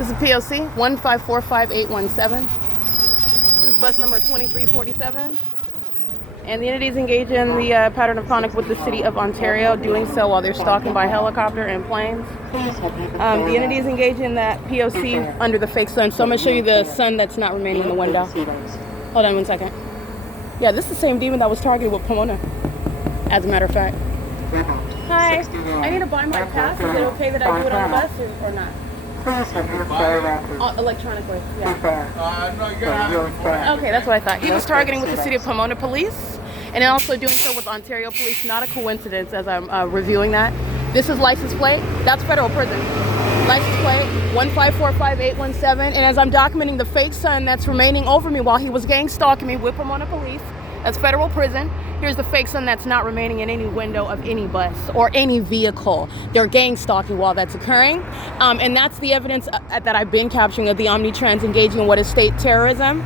This is P.O.C. 1545817. This is bus number 2347. And the entities engage in the pattern of conduct with the city of Ontario, doing so while they're stalking by helicopter and planes. The entities engage in that P.O.C. under the fake sun. So I'm going to show you the sun that's not remaining in the window. Hold on 1 second. Yeah, this is the same demon that was targeted with Pomona, as a matter of fact. Hi, I need to buy my pass. Is it okay that I do it on the bus or not? Electronically, yeah. Okay, that's what I thought. He was targeting with the city of Pomona police and also doing so with Ontario police. Not a coincidence as I'm reviewing that. This is license plate. That's federal prison. License plate 1545817. And as I'm documenting the fake sun that's remaining over me while he was gang stalking me with Pomona police, that's federal prison. Here's the fake sun that's not remaining in any window of any bus or any vehicle. They're gang stalking while that's occurring. And that's the evidence that I've been capturing of the OMNITRANS engaging in what is state terrorism,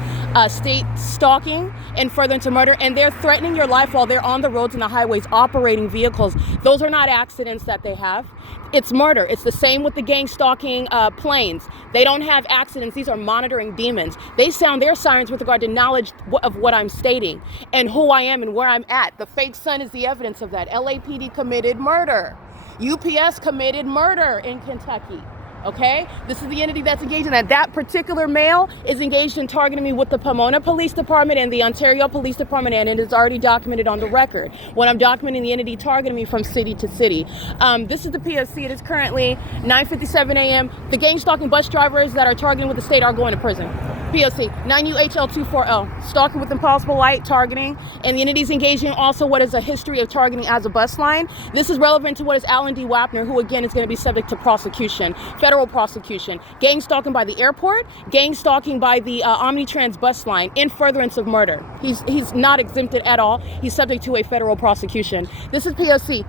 state stalking, and further into murder. And they're threatening your life while they're on the roads and the highways operating vehicles. Those are not accidents that they have. It's murder. It's the same with the gang stalking planes. They don't have accidents. These are monitoring demons. They sound their sirens with regard to knowledge of what I'm stating and who I am and where I'm at. The fake sun is the evidence of that. LAPD committed murder. UPS committed murder in Kentucky. Okay? This is the entity that's engaged in that. That particular male is engaged in targeting me with the Pomona Police Department and the Ontario Police Department, and it is already documented on the record when I'm documenting the entity targeting me from city to city. This is the P.O.C. It is currently 9:57 a.m. The gang stalking bus drivers that are targeting with the state are going to prison. P.O.C. 9UHL24L, stalking with impossible light targeting, and the entities engaging in also what is a history of targeting as a bus line. This is relevant to what is Alan D. Wapner, who again is going to be subject to prosecution, federal prosecution, gang stalking by the airport, gang stalking by the OMNITRANS bus line in furtherance of murder. He's not exempted at all. He's subject to a federal prosecution. This is P.O.C.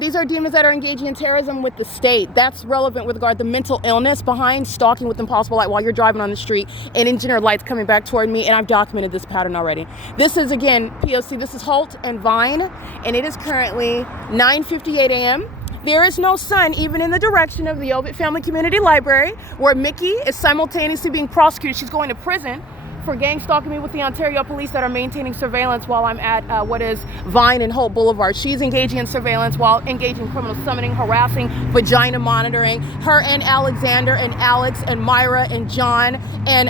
These are demons that are engaging in terrorism with the state. That's relevant with regard to the mental illness behind stalking with impossible light while you're driving on the street and engineer lights coming back toward me, and I've documented this pattern already. This is, again, P.O.C. This is Holt and Vine, and it is currently 9:58 a.m. There is no sun even in the direction of the Ovid Family Community Library, where Mickey is simultaneously being prosecuted. She's going to prison for gang stalking me with the Ontario police that are maintaining surveillance while I'm at what is Vine and Holt Boulevard. She's engaging in surveillance while engaging in criminal summoning, harassing, vagina monitoring. Her and Alexander and Alex and Myra and John and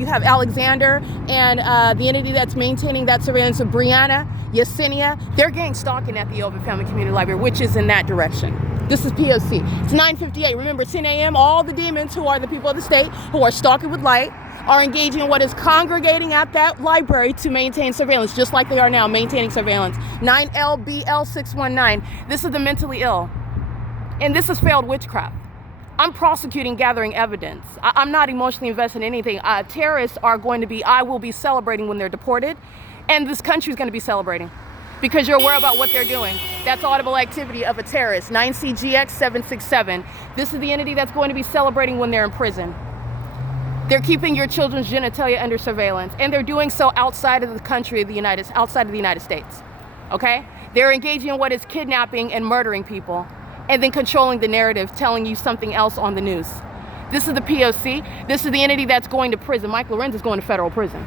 you have Alexander and the entity that's maintaining that surveillance of Brianna, Yesenia. They're gang stalking at the Ovid Family Community Library, which is in that direction. This is P.O.C. It's 9:58. Remember, 10 a.m., all the demons who are the people of the state who are stalking with light are engaging in what is congregating at that library to maintain surveillance, just like they are now maintaining surveillance. 9LBL619. This is the mentally ill. And this is failed witchcraft. I'm prosecuting, gathering evidence. I'm not emotionally invested in anything. Terrorists are going to be, I will be celebrating when they're deported. And this country is going to be celebrating because you're aware about what they're doing. That's audible activity of a terrorist. 9CGX767. This is the entity that's going to be celebrating when they're in prison. They're keeping your children's genitalia under surveillance, and they're doing so outside of the country of outside of the United States. Okay? They're engaging in what is kidnapping and murdering people, and then controlling the narrative, telling you something else on the news. This is the P.O.C. This is the entity that's going to prison. Mike Lorenz is going to federal prison.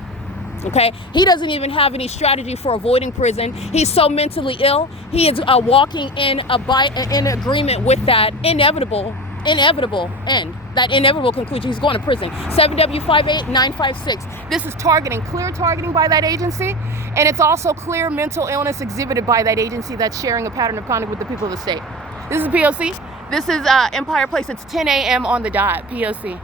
Okay? He doesn't even have any strategy for avoiding prison. He's so mentally ill. He is walking in agreement with that inevitable end, that inevitable conclusion. He's going to prison. 7W58956. This is targeting, clear targeting by that agency, and it's also clear mental illness exhibited by that agency that's sharing a pattern of conduct with the people of the state. This is P.O.C. This is Empire Place. It's 10 a.m. on the dot. P.O.C.